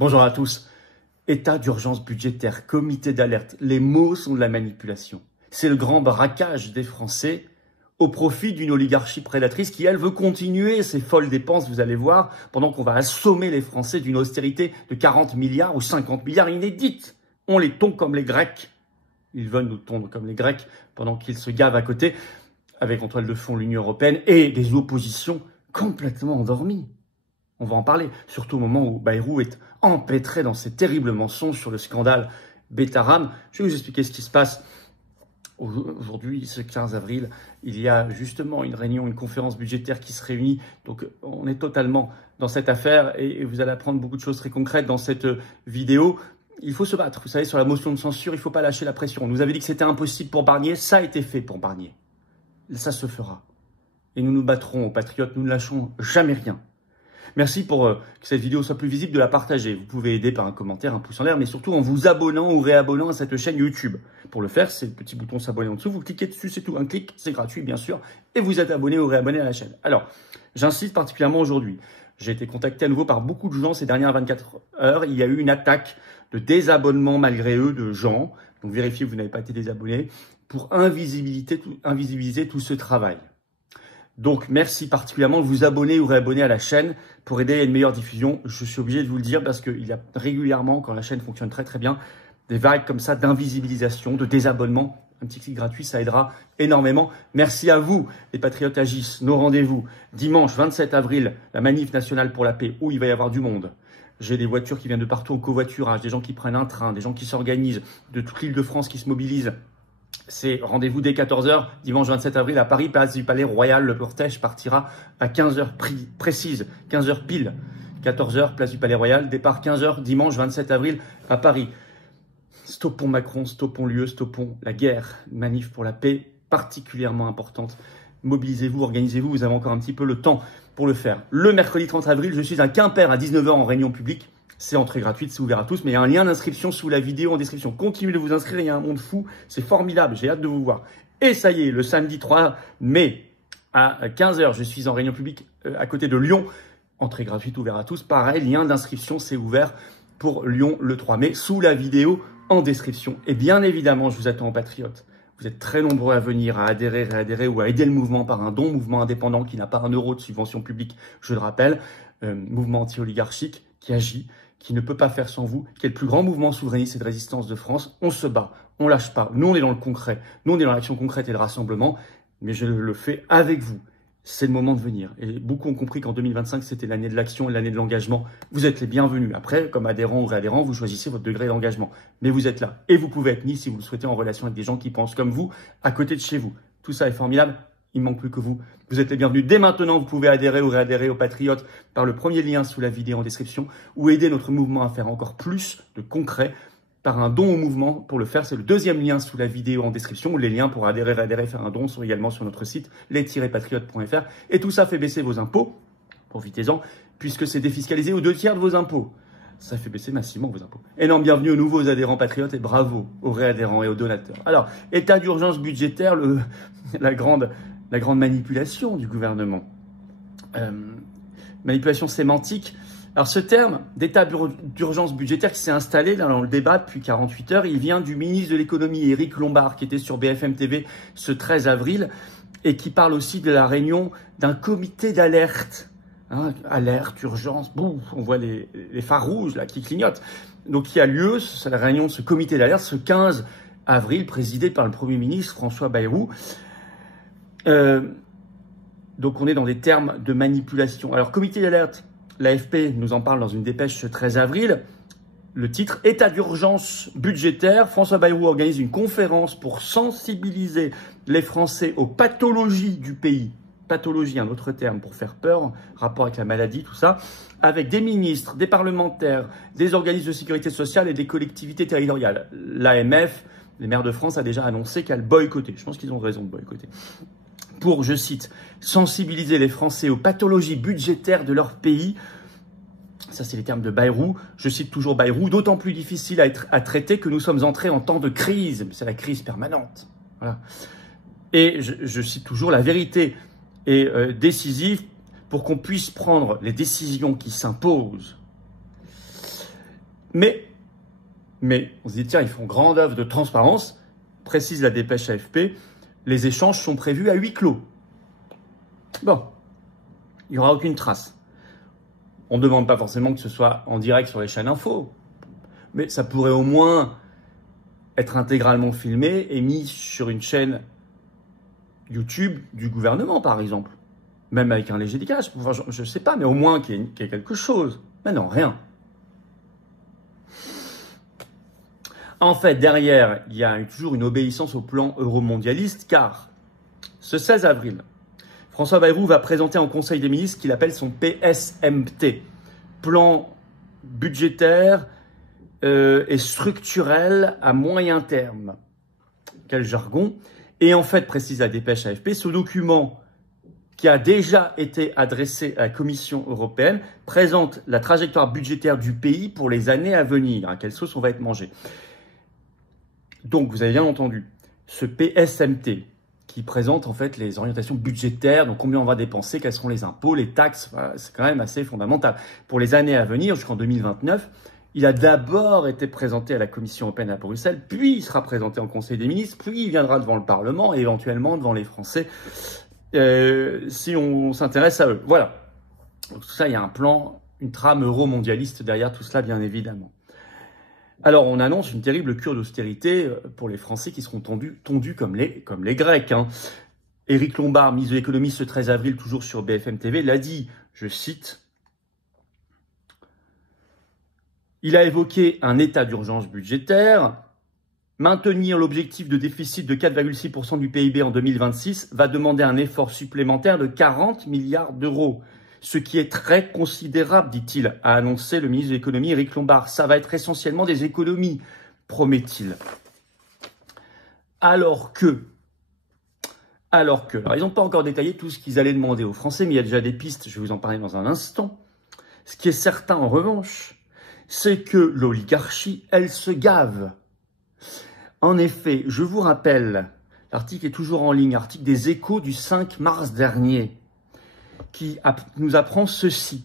Bonjour à tous. État d'urgence budgétaire, comité d'alerte, les mots sont de la manipulation. C'est le grand braquage des Français au profit d'une oligarchie prédatrice qui, elle, veut continuer ses folles dépenses, vous allez voir, pendant qu'on va assommer les Français d'une austérité de 40 milliards ou 50 milliards inédite. On les tond comme les Grecs. Ils veulent nous tondre comme les Grecs pendant qu'ils se gavent à côté, avec en toile de fond l'Union européenne et des oppositions complètement endormies. On va en parler, surtout au moment où Bayrou est empêtré dans ses terribles mensonges sur le scandale Betterham. Je vais vous expliquer ce qui se passe. Aujourd'hui, ce 15 avril, il y a justement une réunion, une conférence budgétaire qui se réunit. Donc, on est totalement dans cette affaire et vous allez apprendre beaucoup de choses très concrètes dans cette vidéo. Il faut se battre. Vous savez, sur la motion de censure, il ne faut pas lâcher la pression. On nous avait dit que c'était impossible pour Barnier. Ça a été fait pour Barnier. Ça se fera. Et nous nous battrons aux patriotes. Nous ne lâchons jamais rien. Merci pour que cette vidéo soit plus visible, de la partager. Vous pouvez aider par un commentaire, un pouce en l'air, mais surtout en vous abonnant ou réabonnant à cette chaîne YouTube. Pour le faire, c'est le petit bouton s'abonner en dessous. Vous cliquez dessus, c'est tout. Un clic, c'est gratuit, bien sûr. Et vous êtes abonné ou réabonné à la chaîne. Alors, j'insiste particulièrement aujourd'hui. J'ai été contacté à nouveau par beaucoup de gens ces dernières 24 heures. Il y a eu une attaque de désabonnement malgré eux de gens. Donc, vérifiez que vous n'avez pas été désabonné pour invisibiliser tout ce travail. Donc, merci particulièrement de vous abonner ou réabonner à la chaîne pour aider à une meilleure diffusion. Je suis obligé de vous le dire parce qu'il y a régulièrement, quand la chaîne fonctionne très très bien, des vagues comme ça d'invisibilisation, de désabonnement. Un petit clic gratuit, ça aidera énormément. Merci à vous, les patriotes agissent. Nos rendez-vous, dimanche 27 avril, la manif nationale pour la paix, où il va y avoir du monde. J'ai des voitures qui viennent de partout en covoiturage, des gens qui prennent un train, des gens qui s'organisent, de toute l'île de France qui se mobilisent. C'est rendez-vous dès 14 h, dimanche 27 avril à Paris, place du Palais Royal. Le cortège partira à 15 h précise, 15 h pile. 14 h, place du Palais Royal, départ 15 h, dimanche 27 avril à Paris. Stoppons Macron, stoppons l'UE, stoppons la guerre. Manif pour la paix, particulièrement importante. Mobilisez-vous, organisez-vous, vous avez encore un petit peu le temps pour le faire. Le mercredi 30 avril, je suis à Quimper à 19 h en réunion publique. C'est entrée gratuite, c'est ouvert à tous, mais il y a un lien d'inscription sous la vidéo en description. Continuez de vous inscrire, il y a un monde fou, c'est formidable, j'ai hâte de vous voir. Et ça y est, le samedi 3 mai à 15 h, je suis en réunion publique à côté de Lyon. Entrée gratuite, ouvert à tous. Pareil, lien d'inscription, c'est ouvert pour Lyon le 3 mai, sous la vidéo en description. Et bien évidemment, je vous attends en patriote. Vous êtes très nombreux à venir, à adhérer, réadhérer ou à aider le mouvement par un don, mouvement indépendant qui n'a pas un euro de subvention publique, je le rappelle, mouvement anti-oligarchique qui agit, qui ne peut pas faire sans vous, qui est le plus grand mouvement souverainiste et de résistance de France. On se bat, on lâche pas. Nous, on est dans le concret. Nous, on est dans l'action concrète et le rassemblement, mais je le fais avec vous. C'est le moment de venir. Et beaucoup ont compris qu'en 2025, c'était l'année de l'action et l'année de l'engagement. Vous êtes les bienvenus. Après, comme adhérent ou réadhérent, vous choisissez votre degré d'engagement. Mais vous êtes là. Et vous pouvez être mis, si vous le souhaitez, en relation avec des gens qui pensent comme vous, à côté de chez vous. Tout ça est formidable. Il ne manque plus que vous. Vous êtes les bienvenus. Dès maintenant, vous pouvez adhérer ou réadhérer aux Patriotes par le premier lien sous la vidéo en description ou aider notre mouvement à faire encore plus de concret par un don au mouvement. Pour le faire, c'est le deuxième lien sous la vidéo en description. Les liens pour adhérer, réadhérer, faire un don sont également sur notre site les-patriotes.fr. Et tout ça fait baisser vos impôts. Profitez-en, puisque c'est défiscalisé aux 2/3 de vos impôts. Ça fait baisser massivement vos impôts. Énorme bienvenue aux nouveaux adhérents patriotes et bravo aux réadhérents et aux donateurs. Alors, état d'urgence budgétaire, la grande manipulation du gouvernement. Manipulation sémantique. Alors ce terme d'état d'urgence budgétaire qui s'est installé dans le débat depuis 48 heures, il vient du ministre de l'économie Éric Lombard qui était sur BFM TV ce 13 avril et qui parle aussi de la réunion d'un comité d'alerte. Hein, alerte, urgence, boum, on voit les phares rouges là qui clignotent. Donc il y a lieu, c'est la réunion de ce comité d'alerte ce 15 avril présidé par le Premier ministre François Bayrou. Donc on est dans des termes de manipulation. Alors comité d'alerte, l'AFP nous en parle dans une dépêche ce 13 avril. Le titre « État d'urgence budgétaire ». François Bayrou organise une conférence pour sensibiliser les Français aux pathologies du pays. Pathologie, un autre terme pour faire peur, rapport avec la maladie, tout ça, avec des ministres, des parlementaires, des organismes de sécurité sociale et des collectivités territoriales. L'AMF, les maires de France, a déjà annoncé qu'elle boycottait. Je pense qu'ils ont raison de boycotter. Pour, je cite, sensibiliser les Français aux pathologies budgétaires de leur pays. Ça, c'est les termes de Bayrou. Je cite toujours Bayrou, d'autant plus difficile à traiter que nous sommes entrés en temps de crise. C'est la crise permanente. Voilà. Et je cite toujours la vérité est décisive pour qu'on puisse prendre les décisions qui s'imposent. Mais, on se dit, tiens, ils font grande œuvre de transparence, précise la dépêche AFP, les échanges sont prévus à huis clos. Bon, il n'y aura aucune trace. On ne demande pas forcément que ce soit en direct sur les chaînes info, mais ça pourrait au moins être intégralement filmé et mis sur une chaîne YouTube du gouvernement, par exemple. Même avec un léger décalage. Enfin, je ne sais pas, mais au moins qu'il y ait quelque chose. Mais non, rien. En fait, derrière, il y a toujours une obéissance au plan euromondialiste, car ce 16 avril, François Bayrou va présenter en Conseil des ministres ce qu'il appelle son PSMT, plan budgétaire et structurel à moyen terme. Quel jargon. Et en fait, précise la dépêche AFP, ce document qui a déjà été adressé à la Commission européenne présente la trajectoire budgétaire du pays pour les années à venir. À quelle sauce on va être mangé. Donc, vous avez bien entendu, ce PSMT qui présente en fait les orientations budgétaires, donc combien on va dépenser, quels seront les impôts, les taxes, voilà, c'est quand même assez fondamental. Pour les années à venir, jusqu'en 2029, il a d'abord été présenté à la Commission européenne à Bruxelles, puis il sera présenté en Conseil des ministres, puis il viendra devant le Parlement et éventuellement devant les Français si on s'intéresse à eux. Voilà. Donc tout ça, il y a un plan, une trame euro-mondialiste derrière tout cela, bien évidemment. Alors, on annonce une terrible cure d'austérité pour les Français qui seront tondus comme les Grecs. Hein. Éric Lombard, ministre de l'économie, ce 13 avril, toujours sur BFM TV, l'a dit, je cite, il a évoqué un état d'urgence budgétaire. Maintenir l'objectif de déficit de 4,6% du PIB en 2026 va demander un effort supplémentaire de 40 milliards d'euros. Ce qui est très considérable, dit-il, a annoncé le ministre de l'économie Éric Lombard. Ça va être essentiellement des économies, promet-il. Alors que, alors ils n'ont pas encore détaillé tout ce qu'ils allaient demander aux Français, mais il y a déjà des pistes, je vais vous en parler dans un instant. Ce qui est certain, en revanche, c'est que l'oligarchie, elle se gave. En effet, je vous rappelle, l'article est toujours en ligne, article des Échos du 5 mars dernier, qui nous apprend ceci.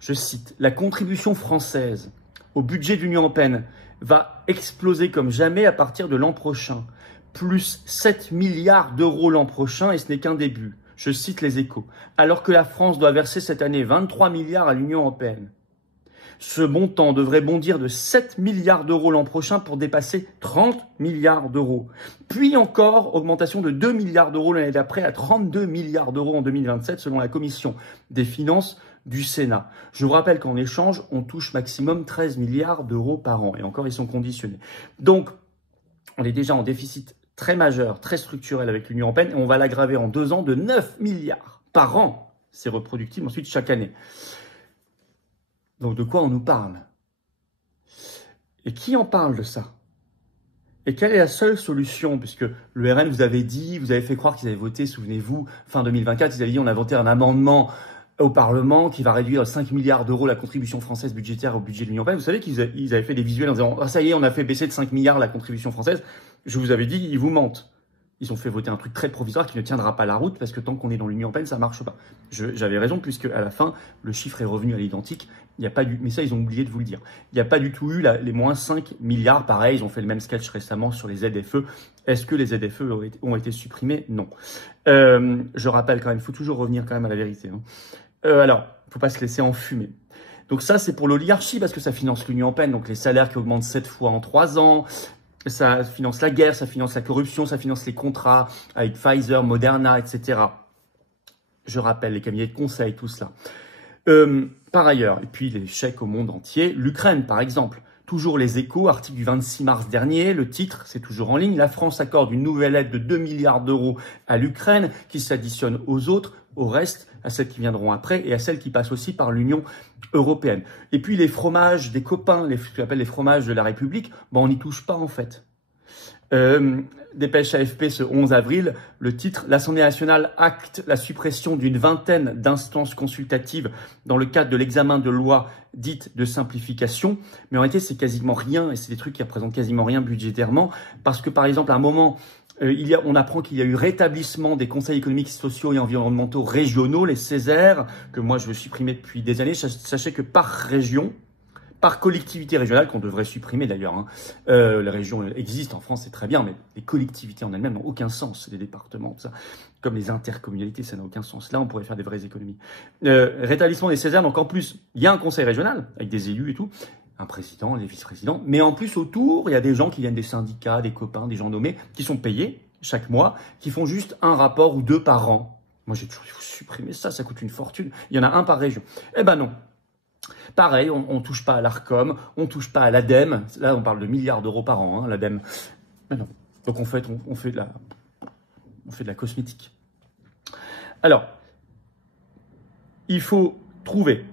Je cite, « La contribution française au budget de l'Union européenne va exploser comme jamais à partir de l'an prochain. Plus 7 milliards d'euros l'an prochain et ce n'est qu'un début. » Je cite les Échos. « Alors que la France doit verser cette année 23 milliards à l'Union européenne. Ce montant devrait bondir de 7 milliards d'euros l'an prochain pour dépasser 30 milliards d'euros. Puis encore, augmentation de 2 milliards d'euros l'année d'après à 32 milliards d'euros en 2027 selon la Commission des finances du Sénat. Je vous rappelle qu'en échange, on touche maximum 13 milliards d'euros par an. Et encore, ils sont conditionnés. Donc, on est déjà en déficit très majeur, très structurel avec l'Union européenne. Et on va l'aggraver en 2 ans de 9 milliards par an. C'est reproductible ensuite chaque année. Donc de quoi on nous parle? Et qui en parle de ça? Et quelle est la seule solution? Puisque le RN vous avez dit, vous avez fait croire qu'ils avaient voté, souvenez-vous, fin 2024, ils avaient dit on a voté un amendement au Parlement qui va réduire de 5 milliards d'euros la contribution française budgétaire au budget de l'Union européenne. Vous savez qu'ils avaient fait des visuels en disant ah, ça y est, on a fait baisser de 5 milliards la contribution française. Je vous avais dit, ils vous mentent. Ils ont fait voter un truc très provisoire qui ne tiendra pas la route parce que tant qu'on est dans l'Union européenne, ça marche pas. J'avais raison puisque à la fin, le chiffre est revenu à l'identique. Il n'y a pas mais ça, ils ont oublié de vous le dire. Il n'y a pas du tout eu les moins 5 milliards. Pareil, ils ont fait le même sketch récemment sur les ZFE. Est-ce que les ZFE ont été supprimés? Non. Je rappelle quand même, il faut toujours revenir quand même à la vérité. Hein. Alors, il ne faut pas se laisser enfumer. Donc ça, c'est pour l'oligarchie parce que ça finance l'Union européenne. Donc les salaires qui augmentent 7 fois en 3 ans. Ça finance la guerre, ça finance la corruption, ça finance les contrats avec Pfizer, Moderna, etc. Je rappelle les cabinets de conseil, tout cela. Par ailleurs, et puis les chèques au monde entier, l'Ukraine par exemple. Toujours les Échos, article du 26 mars dernier, le titre, c'est toujours en ligne. La France accorde une nouvelle aide de 2 milliards d'euros à l'Ukraine qui s'additionne aux autres, au reste, à celles qui viendront après et à celles qui passent aussi par l'Union européenne. Et puis les fromages des copains, ce qu'on appelle les fromages de la République, on n'y touche pas en fait. Dépêche AFP ce 11 avril, le titre « L'Assemblée nationale acte la suppression d'une vingtaine d'instances consultatives dans le cadre de l'examen de lois dites de simplification ». Mais en réalité, c'est quasiment rien et c'est des trucs qui représentent quasiment rien budgétairement parce que par exemple, à un moment, on apprend qu'il y a eu rétablissement des conseils économiques, sociaux et environnementaux régionaux, les CESER, que moi je veux supprimer depuis des années. Sachez que par région, par collectivité régionale, qu'on devrait supprimer d'ailleurs. Hein. Les régions existent en France, c'est très bien, mais les collectivités en elles-mêmes n'ont aucun sens. Les départements, tout ça, comme les intercommunalités, ça n'a aucun sens. Là, on pourrait faire des vraies économies. Rétablissement des Césaires, donc en plus, il y a un conseil régional avec des élus et tout, un président, des vice-présidents, mais en plus autour, il y a des gens qui viennent des syndicats, des copains, des gens nommés, qui sont payés chaque mois, qui font juste un rapport ou 2 par an. Moi, j'ai toujours dit, il faut supprimer ça, ça coûte une fortune. Il y en a un par région. Eh ben non. Pareil, on touche pas à l'ARCOM, on touche pas à l'ADEME. Là, on parle de milliards d'euros par an, hein, l'ADEME. Mais non. Donc, on fait de la cosmétique. Alors, il faut trouver,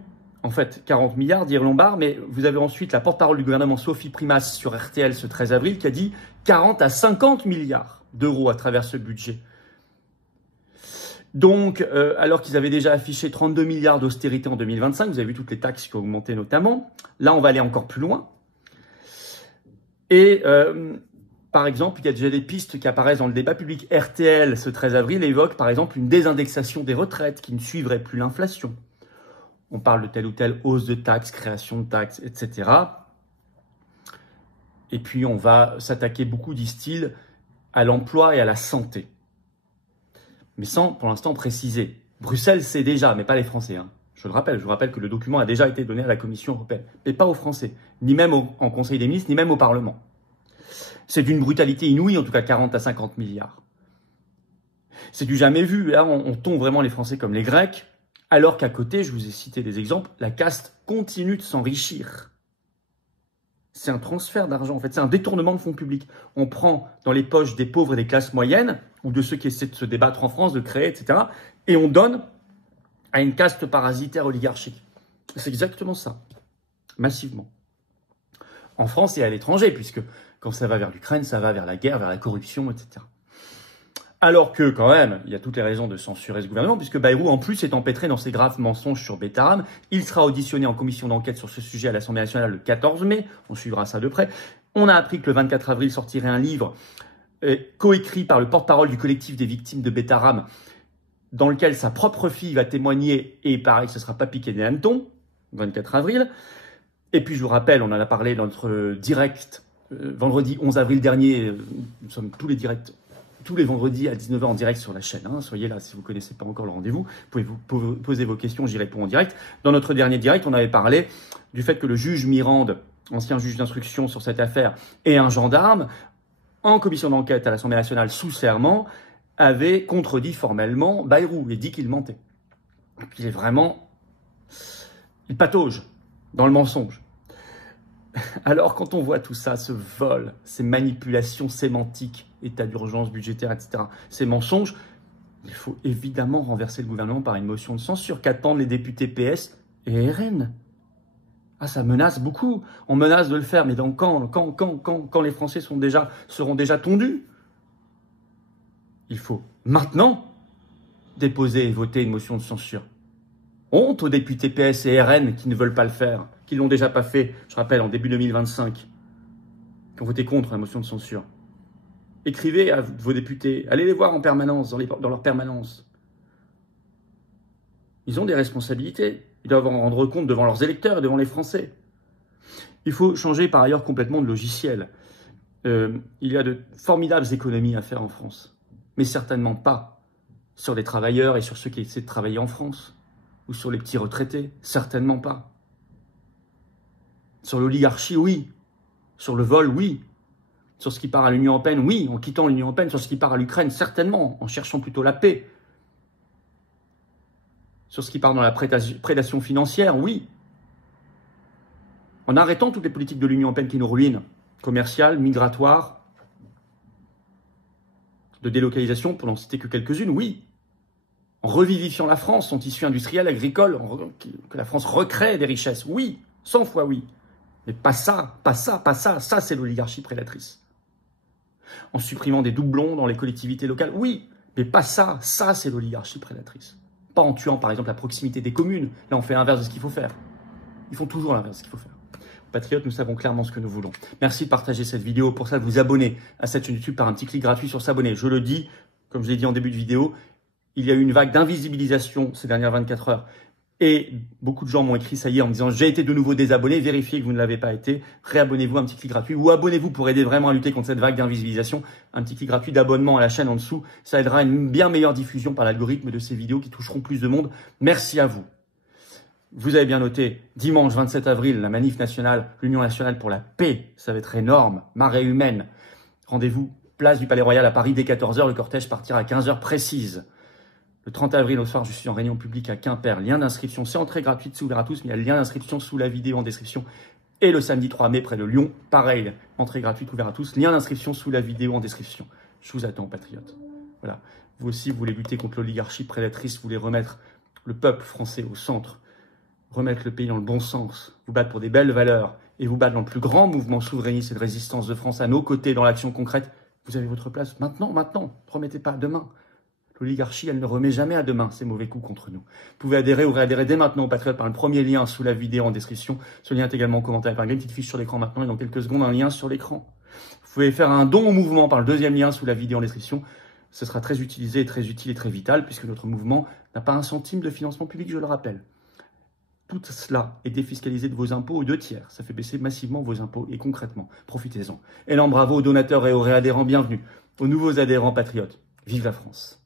en fait, 40 milliards, dire Lombard, mais vous avez ensuite la porte-parole du gouvernement, Sophie Primas, sur RTL ce 13 avril, qui a dit 40 à 50 milliards d'euros à travers ce budget. Donc, alors qu'ils avaient déjà affiché 32 milliards d'austérité en 2025, vous avez vu toutes les taxes qui ont augmenté notamment, là on va aller encore plus loin. Et par exemple, il y a déjà des pistes qui apparaissent dans le débat public. RTL, ce 13 avril, évoque par exemple une désindexation des retraites qui ne suivrait plus l'inflation. On parle de telle ou telle hausse de taxes, création de taxes, etc. Et puis on va s'attaquer beaucoup, disent-ils, à l'emploi et à la santé. Mais sans, pour l'instant, préciser. Bruxelles sait déjà, mais pas les Français. Hein. Je vous rappelle que le document a déjà été donné à la Commission européenne, mais pas aux Français, ni même en Conseil des ministres, ni même au Parlement. C'est d'une brutalité inouïe, en tout cas 40 à 50 milliards. C'est du jamais vu. Là, on tombe vraiment les Français comme les Grecs, alors qu'à côté, je vous ai cité des exemples, la caste continue de s'enrichir. C'est un transfert d'argent, en fait, c'est un détournement de fonds publics. On prend dans les poches des pauvres et des classes moyennes, ou de ceux qui essaient de se débattre en France, de créer, etc., et on donne à une caste parasitaire oligarchique. C'est exactement ça, massivement. En France et à l'étranger, puisque quand ça va vers l'Ukraine, ça va vers la guerre, vers la corruption, etc. Alors que, quand même, il y a toutes les raisons de censurer ce gouvernement, puisque Bayrou, en plus, est empêtré dans ses graves mensonges sur Betterham. Il sera auditionné en commission d'enquête sur ce sujet à l'Assemblée nationale le 14 mai. On suivra ça de près. On a appris que le 24 avril sortirait un livre coécrit par le porte-parole du collectif des victimes de Betterham, dans lequel sa propre fille va témoigner, et pareil, ce ne sera pas piqué des hannetons, 24 avril. Et puis, je vous rappelle, on en a parlé dans notre direct, vendredi 11 avril dernier, nous sommes tous les vendredis à 19h en direct sur la chaîne. Hein. Soyez là si vous ne connaissez pas encore le rendez-vous. Vous pouvez poser vos questions, j'y réponds en direct. Dans notre dernier direct, on avait parlé du fait que le juge Mirande, ancien juge d'instruction sur cette affaire, et un gendarme, en commission d'enquête à l'Assemblée nationale sous serment, avaient contredit formellement Bayrou et dit qu'il mentait. Il est vraiment... Il patauge dans le mensonge. Alors, quand on voit tout ça, ce vol, ces manipulations sémantiques, état d'urgence budgétaire, etc., ces mensonges, il faut évidemment renverser le gouvernement par une motion de censure qu'attendent les députés PS et RN. Ah, ça menace beaucoup. On menace de le faire, mais quand les Français seront déjà tondus. Il faut maintenant déposer et voter une motion de censure. Honte aux députés PS et RN qui ne veulent pas le faire, qui ne l'ont déjà pas fait, je rappelle, en début 2025, qui ont voté contre la motion de censure. Écrivez à vos députés, allez les voir en permanence, dans leur permanence. Ils ont des responsabilités, ils doivent en rendre compte devant leurs électeurs et devant les Français. Il faut changer par ailleurs complètement de logiciel. Il y a de formidables économies à faire en France, mais certainement pas sur les travailleurs et sur ceux qui essaient de travailler en France. Ou sur les petits retraités, certainement pas. Sur l'oligarchie, oui. Sur le vol, oui. Sur ce qui part à l'Union européenne, oui. En quittant l'Union européenne, sur ce qui part à l'Ukraine, certainement. En cherchant plutôt la paix. Sur ce qui part dans la prédation financière, oui. En arrêtant toutes les politiques de l'Union européenne qui nous ruinent. Commerciales, migratoires, de délocalisation, pour n'en citer que quelques-unes, oui. En revivifiant la France, son tissu industriel, agricole, que la France recrée des richesses. Oui, 100 fois oui. Mais pas ça. Ça, c'est l'oligarchie prédatrice. En supprimant des doublons dans les collectivités locales. Oui, mais pas ça. Ça, c'est l'oligarchie prédatrice. Pas en tuant, par exemple, la proximité des communes. Là, on fait l'inverse de ce qu'il faut faire. Ils font toujours l'inverse de ce qu'il faut faire. Patriotes, nous savons clairement ce que nous voulons. Merci de partager cette vidéo. Pour ça, de vous abonner à cette chaîne YouTube par un petit clic gratuit sur s'abonner. Je le dis, comme je l'ai dit en début de vidéo, il y a eu une vague d'invisibilisation ces dernières 24 heures Et beaucoup de gens m'ont écrit ça hier en me disant « J'ai été de nouveau désabonné, vérifiez que vous ne l'avez pas été, réabonnez-vous, un petit clic gratuit ou abonnez-vous pour aider vraiment à lutter contre cette vague d'invisibilisation. Un petit clic gratuit d'abonnement à la chaîne en dessous, ça aidera à une bien meilleure diffusion par l'algorithme de ces vidéos qui toucheront plus de monde. Merci à vous. Vous avez bien noté, dimanche 27 avril, la manif nationale, l'Union nationale pour la paix, ça va être énorme, marée humaine. Rendez-vous, place du Palais Royal à Paris dès 14 h, le cortège partira à 15 h précises. Le 30 avril au soir, je suis en réunion publique à Quimper. Lien d'inscription, c'est entrée gratuite, c'est ouvert à tous, mais il y a le lien d'inscription sous la vidéo en description. Et le samedi 3 mai, près de Lyon, pareil, entrée gratuite, ouvert à tous, lien d'inscription sous la vidéo en description. Je vous attends, patriotes. Voilà. Vous aussi, vous voulez lutter contre l'oligarchie prédatrice, vous voulez remettre le peuple français au centre, remettre le pays dans le bon sens, vous battre pour des belles valeurs et vous battre dans le plus grand mouvement souverainiste et de résistance de France à nos côtés dans l'action concrète. Vous avez votre place maintenant, ne remettez pas à demain. L'oligarchie, elle ne remet jamais à demain ces mauvais coups contre nous. Vous pouvez adhérer ou réadhérer dès maintenant aux Patriotes par le premier lien sous la vidéo en description. Ce lien est également en commentaire par une petite fiche sur l'écran maintenant et dans quelques secondes un lien sur l'écran. Vous pouvez faire un don au mouvement par le deuxième lien sous la vidéo en description. Ce sera très utilisé, très utile et très vital puisque notre mouvement n'a pas un centime de financement public, je le rappelle. Tout cela est défiscalisé de vos impôts aux 2/3. Ça fait baisser massivement vos impôts et concrètement, profitez-en. Énorme bravo aux donateurs et aux réadhérents, bienvenue. Aux nouveaux adhérents patriotes. Vive la France!